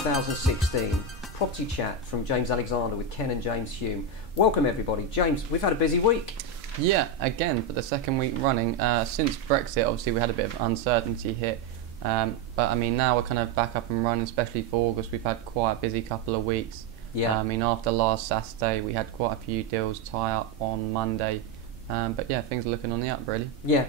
2016 property chat from James Alexander with Ken and James Hume. Welcome everybody. James, we've had a busy week. Yeah, again, for the second week running. Since Brexit, obviously we had a bit of uncertainty hit, but I mean now we're kind of back up and running, especially for August. We've had quite a busy couple of weeks. Yeah. I mean after last Saturday we had quite a few deals tie up on Monday, but yeah, things are looking on the up really. Yeah,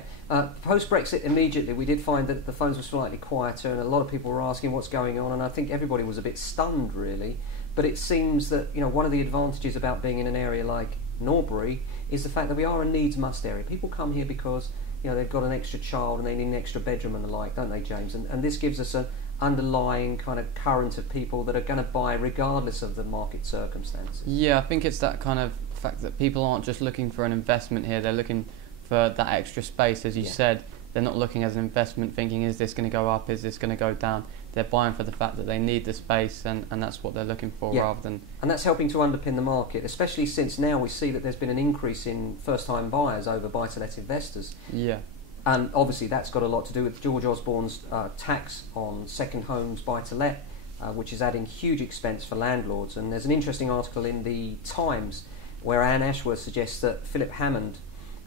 post-Brexit immediately we did find that the phones were slightly quieter and a lot of people were asking what's going on, and I think everybody was a bit stunned really. But it seems that, you know, one of the advantages about being in an area like Norbury is the fact that we are a needs-must area. People come here because, you know, they've got an extra child and they need an extra bedroom and the like, don't they, James? And this gives us an underlying kind of current of people that are going to buy regardless of the market circumstances. Yeah, I think it's that kind of fact that people aren't just looking for an investment here, they're looking for that extra space, as you said. They're not looking as an investment thinking, is this going to go up, is this going to go down? They're buying for the fact that they need the space, and that's what they're looking for rather than... And that's helping to underpin the market, especially since now we see that there's been an increase in first-time buyers over buy-to-let investors. Yeah. And obviously that's got a lot to do with George Osborne's tax on second homes buy-to-let, which is adding huge expense for landlords. And there's an interesting article in the Times where Anne Ashworth suggests that Philip Hammond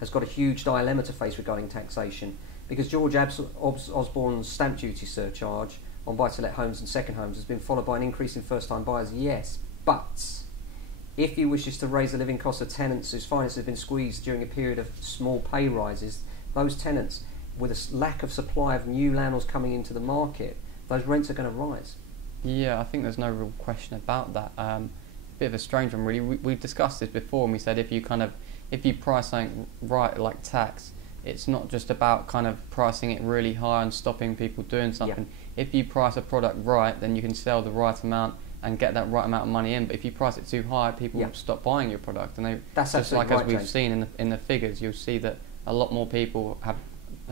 has got a huge dilemma to face regarding taxation, because George Osborne's stamp duty surcharge on buy-to-let homes and second homes has been followed by an increase in first-time buyers, yes, but if he wishes to raise the living cost of tenants whose finances have been squeezed during a period of small pay rises, those tenants, with a lack of supply of new landlords coming into the market, those rents are going to rise. Yeah, I think there's no real question about that. Bit of a strange one really. We've discussed this before, and we said if you price something right, like tax, it's not just about kind of pricing it really high and stopping people doing something. Yeah. If you price a product right, then you can sell the right amount and get that right amount of money in. But if you price it too high, people will stop buying your product. And that's just like right, as we've James. seen in the figures, you'll see that a lot more people have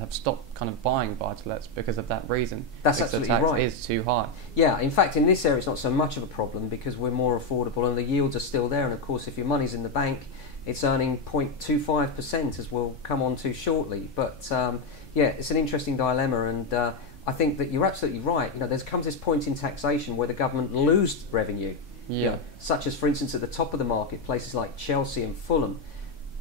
stopped kind of buying buy-to-lets because of that reason. That's because absolutely the tax right. is too high. Yeah, in fact in this area it's not so much of a problem because we're more affordable and the yields are still there, and of course if your money's in the bank it's earning 0.25%, as we'll come on to shortly. But yeah, it's an interesting dilemma, and I think that you're absolutely right. You know, there's comes this point in taxation where the government lose revenue. Yeah. You know, such as, for instance, at the top of the market, places like Chelsea and Fulham,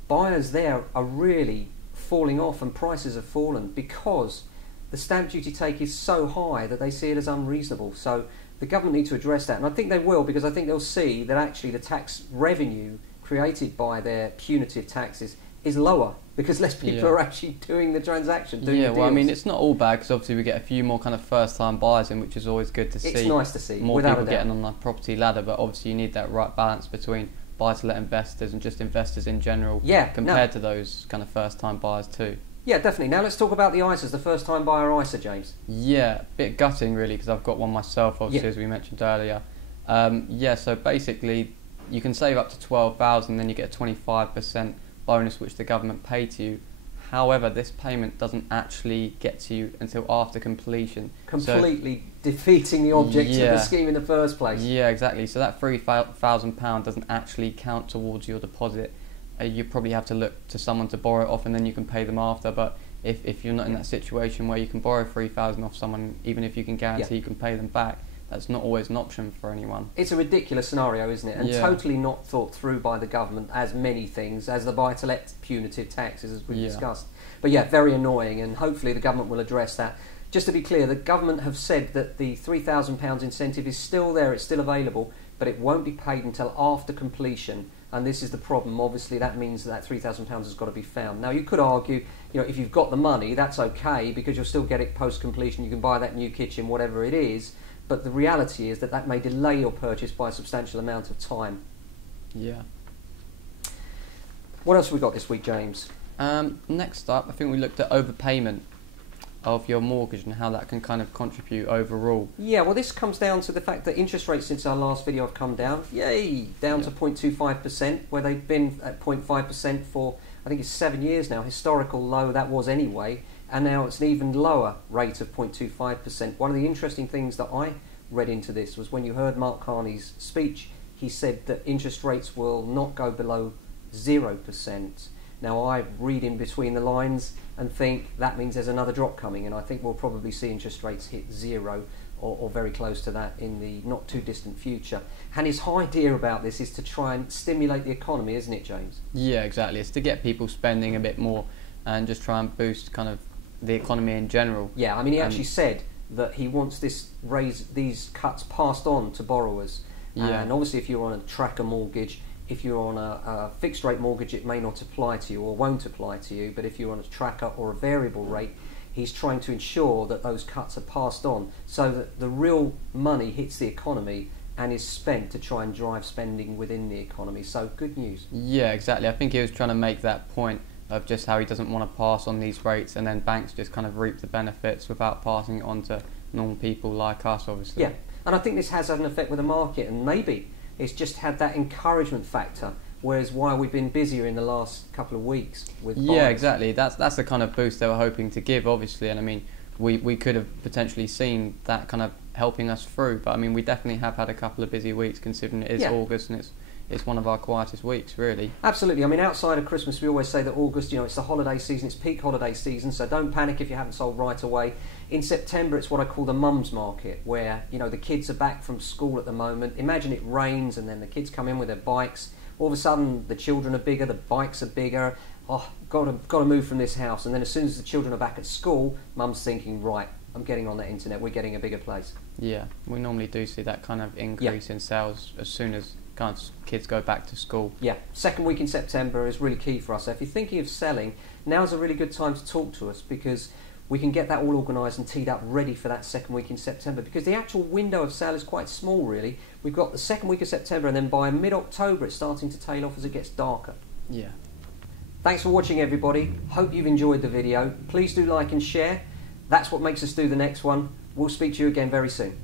buyers there are really falling off and prices have fallen because the stamp duty take is so high that they see it as unreasonable. So the government need to address that, and I think they will, because I think they'll see that actually the tax revenue created by their punitive taxes is lower because less people are actually doing the transaction, doing the deals. Well, I mean, it's not all bad because obviously we get a few more kind of first-time buyers in, which is always good to see. It's nice to see, more people getting on the property ladder, but obviously you need that right balance between buy-to-let investors and just investors in general, compared to those kind of first-time buyers too. Yeah, definitely. Now let's talk about the ISAs, the first-time buyer ISA, James. Yeah, a bit gutting really, because I've got one myself, obviously, as we mentioned earlier. So basically you can save up to 12,000, then you get a 25% bonus which the government pay to you. However, this payment doesn't actually get to you until after completion. Completely defeating the object of the scheme in the first place. Yeah, exactly. So that £3,000 doesn't actually count towards your deposit. You probably have to look to someone to borrow it off, and then you can pay them after. But if you're not in that situation where you can borrow £3,000 off someone, even if you can guarantee you can pay them back, that's not always an option for anyone. It's a ridiculous scenario, isn't it? And totally not thought through by the government, as many things, as the buy-to-let punitive taxes, as we've discussed. But yeah, very annoying, and hopefully the government will address that. Just to be clear, the government have said that the £3,000 incentive is still there, it's still available, but it won't be paid until after completion. And this is the problem. Obviously, that means that £3,000 has got to be found. Now, you could argue, you know, if you've got the money, that's okay, because you'll still get it post-completion. You can buy that new kitchen, whatever it is. But the reality is that may delay your purchase by a substantial amount of time. Yeah. What else have we got this week, James? Next up, I think we looked at overpayment of your mortgage and how that can kind of contribute overall. Yeah, well, this comes down to the fact that interest rates since our last video have come down. Yay! Down to 0.25%, where they've been at 0.5% for, I think it's 7 years now. Historical low that was anyway. And now it's an even lower rate of 0.25%. One of the interesting things that I read into this was when you heard Mark Carney's speech, he said that interest rates will not go below 0%. Now I read in between the lines and think that means there's another drop coming, and I think we'll probably see interest rates hit 0 or very close to that in the not too distant future. And his idea about this is to try and stimulate the economy, isn't it, James? Yeah, exactly. It's to get people spending a bit more and just try and boost kind of the economy in general. Yeah, I mean, he actually said that he wants these cuts passed on to borrowers. Yeah. And obviously, if you're on a tracker mortgage, if you're on a fixed rate mortgage, it may not apply to you or won't apply to you. But if you're on a tracker or a variable rate, he's trying to ensure that those cuts are passed on so that the real money hits the economy and is spent to try and drive spending within the economy. So good news. Yeah, exactly. I think he was trying to make that point of just how he doesn't want to pass on these rates and then banks just kind of reap the benefits without passing it on to normal people like us, obviously. Yeah, and I think this has had an effect with the market, and maybe it's just had that encouragement factor, whereas why we've been busier in the last couple of weeks with buyers. Yeah, exactly. That's the kind of boost they were hoping to give, obviously, and I mean, we could have potentially seen that kind of helping us through, but I mean, we definitely have had a couple of busy weeks considering it is August and it's one of our quietest weeks, really. Absolutely. I mean, outside of Christmas, we always say that August, it's the holiday season, it's peak holiday season, so don't panic if you haven't sold right away. In September, it's what I call the mums market, where, the kids are back from school at the moment. Imagine it rains and then the kids come in with their bikes. All of a sudden, the children are bigger, the bikes are bigger. Oh, got to move from this house. And then as soon as the children are back at school, mum's thinking, right, I'm getting on the internet, we're getting a bigger place. Yeah, we normally do see that kind of increase in sales as soon as kind of kids go back to school. Yeah, second week in September is really key for us. So if you're thinking of selling, now's a really good time to talk to us because we can get that all organised and teed up ready for that second week in September, because the actual window of sale is quite small, really. We've got the second week of September, and then by mid-October it's starting to tail off as it gets darker. Yeah. Thanks for watching, everybody. Hope you've enjoyed the video. Please do like and share. That's what makes us do the next one. We'll speak to you again very soon.